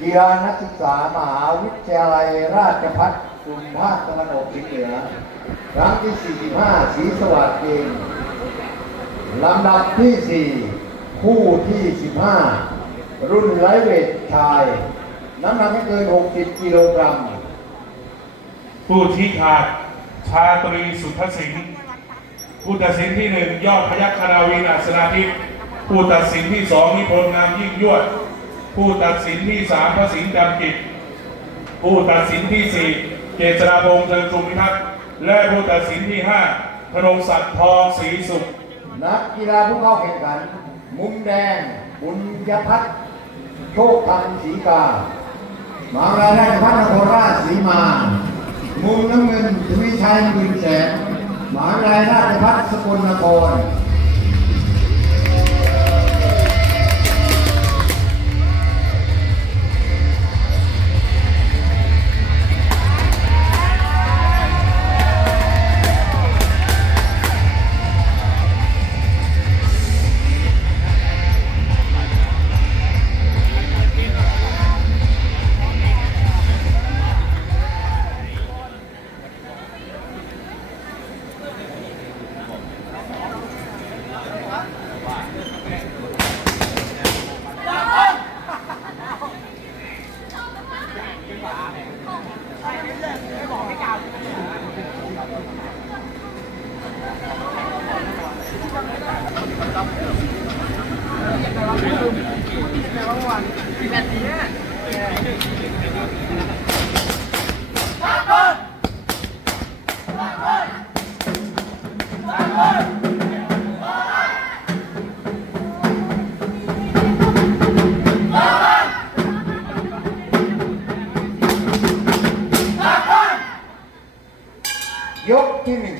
กีฬานักศึกษามหาวิทยาลัยราชภัฏกลุ่มภาคตะวันออกเฉียงเหนือครั้งที่ 45 สีสวัสดิ์เกมลำดับที่ 4 คู่ที่ 15 รุ่นไลเวทชาย น้ำหนักไม่เกิน 60 กิโลกรัมผู้ชี้ขาดชาตรีสุทธสิงห์ผู้ตัดสินที่หนึ่งยอดพยัคฆ์คณาวินอัศนาทิพย์ผู้ตัดสินที่สองนิพนธ์งามยิ่งยวด ผู้ตัดสินที่สามพระสิงห์จำกิจ ผู้ตัดสินที่สี่เจษฎาพงษ์เทิงชุมพิทักษ์และผู้ตัดสินที่ห้าธนงศักดิ์ทองศรีสุข นักกีฬาผู้เข้าแข่งขัน มุมแดง บุญยพัฒน์โชคพันธ์ศรีกาหมาวิทยาลัยราชภัฏนครราชสีมา มุมน้ำเงินทวีชัยบุญแสงหมหาวิทยาลัยราชภัฏสกลนคร ยกที่หนึ่ง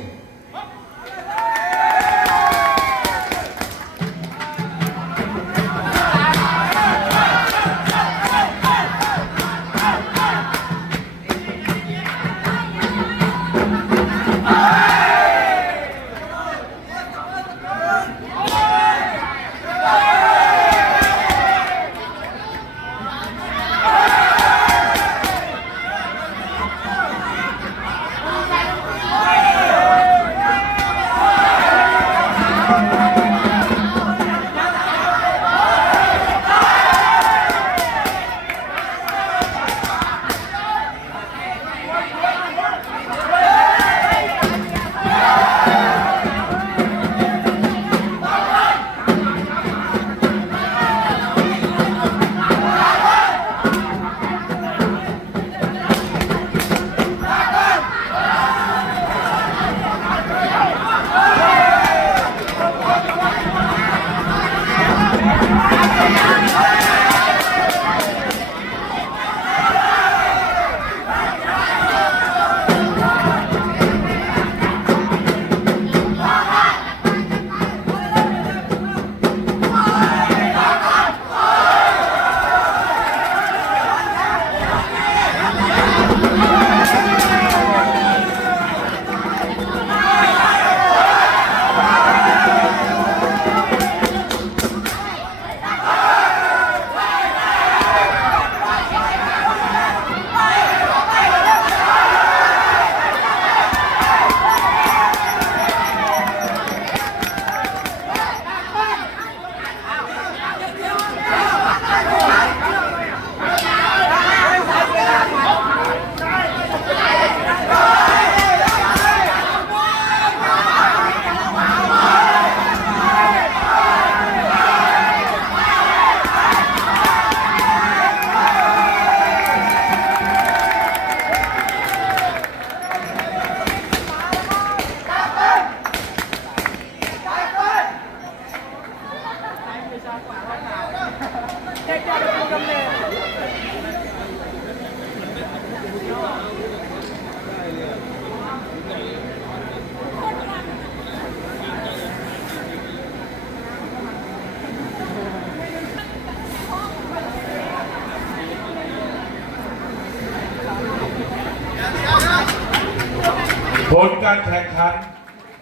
ผลการแข่งขัน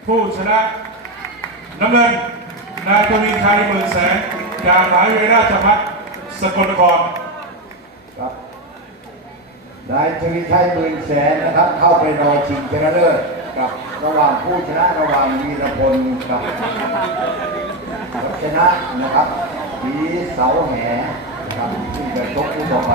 ผู้ชนะน้ำเงิน นายทวีชัยหมื่นแสงจากมหาวิทยาลัยราชภัฏสกลนครครับนายทวีชัยหมื่นแสนนะครับ เข้าไปรอชิงชนะเลิศกับระหว่างผู้ชนะระหว่างวีรพลกับกับชนะนะครับผีเสาแหนะครับซึ่งจะชกคู่ต่อไป